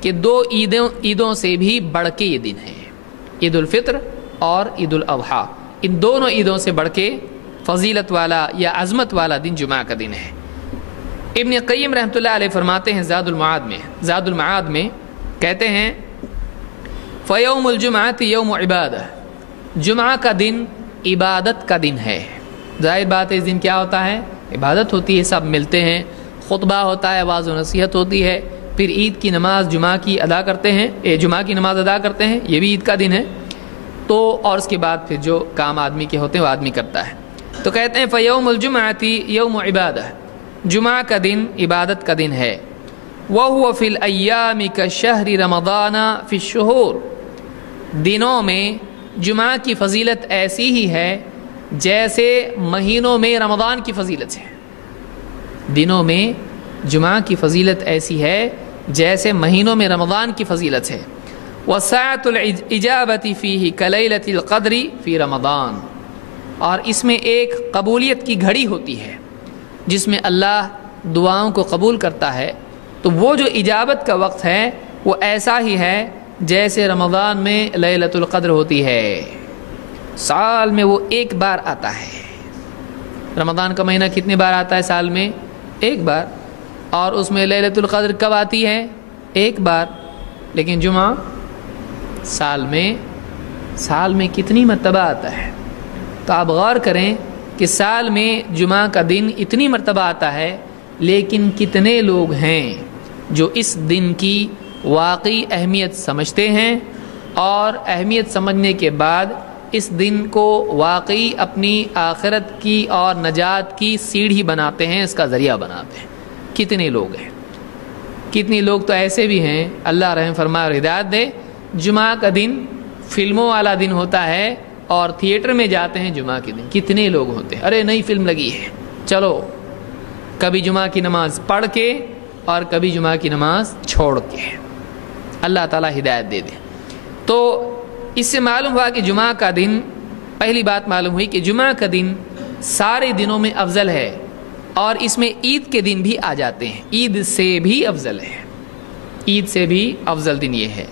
کہ دو عیدوں سے بھی بڑھ کے یہ دن ہے، عید الفطر اور عید الاضحیٰ، ان دونوں عیدوں سے بڑھ کے فضیلت والا یا عظمت والا دن جمعہ کا دن ہے۔ ابن قیم رحمۃ اللہ علیہ فرماتے ہیں زاد المعاد میں کہتے ہیں فیوم الجمعۃ یوم عبادہ، جمعہ کا دن عبادت کا دن ہے۔ ظاہر بات ہے اس دن کیا ہوتا ہے، عبادت ہوتی ہے، سب ملتے ہیں، خطبہ ہوتا ہے، واعظ و نصیحت ہوتی ہے، پھر عید کی نماز جمعہ کی نماز ادا کرتے ہیں، یہ بھی عید کا دن ہے۔ تو اور اس کے بعد پھر جو کام آدمی کے ہوتے ہیں وہ آدمی کرتا ہے۔ تو کہتے ہیں فیوم الجمعۃ یوم عبادہ، جمعہ کا دن عبادت کا دن ہے۔ وَهُوَ فِي الْأَيَّامِ كَشَهْرِ رَمَضَانَ فِي الشُّهُورِ، دنوں میں جمعہ کی فضیلت ایسی ہی ہے جیسے مہینوں میں رمضان کی فضیلت ہے۔ دنوں میں جمعہ کی فضیلت ایسی ہے جیسے مہینوں میں رمضان کی فضیلت ہے۔ وَسَاعَةُ الْإِجَابَةِ فِيهِ كَلَيْلَةِ الْقَدْرِ فِي رمضان، اور اس میں ایک قبولیت کی گھڑی ہوتی ہے جس میں اللہ دعاؤں کو قبول کرتا ہے۔ تو وہ جو اجابت کا وقت ہے وہ ایسا ہی ہے جیسے رمضان میں لیلۃ القدر ہوتی ہے، سال میں وہ ایک بار آتا ہے۔ رمضان کا مہینہ کتنے بار آتا ہے سال میں؟ ایک بار، اور اس میں لیلۃ القدر کب آتی ہے؟ ایک بار۔ لیکن جمعہ سال میں کتنی مرتبہ آتا ہے؟ تو آپ غور کریں کہ سال میں جمعہ کا دن اتنی مرتبہ آتا ہے، لیکن کتنے لوگ ہیں جو اس دن کی واقعی اہمیت سمجھتے ہیں اور اہمیت سمجھنے کے بعد اس دن کو واقعی اپنی آخرت کی اور نجات کی سیڑھی بناتے ہیں، اس کا ذریعہ بناتے ہیں؟ کتنے لوگ ہیں؟ کتنے لوگ تو ایسے بھی ہیں، اللہ رحم فرمائے اور ہدایت دے، جمعہ کا دن فلموں والا دن ہوتا ہے اور تھیٹر میں جاتے ہیں جمعہ کے دن۔ کتنے لوگ ہوتے ہیں، ارے نئی فلم لگی ہے، چلو، کبھی جمعہ کی نماز پڑھ کے اور کبھی جمعہ کی نماز چھوڑ کے۔ اللہ تعالیٰ ہدایت دے دے۔ تو اس سے معلوم ہوا کہ جمعہ کا دن، پہلی بات معلوم ہوئی کہ جمعہ کا دن سارے دنوں میں افضل ہے، اور اس میں عید کے دن بھی آ جاتے ہیں، عید سے بھی افضل ہے، عید سے بھی افضل دن یہ ہے۔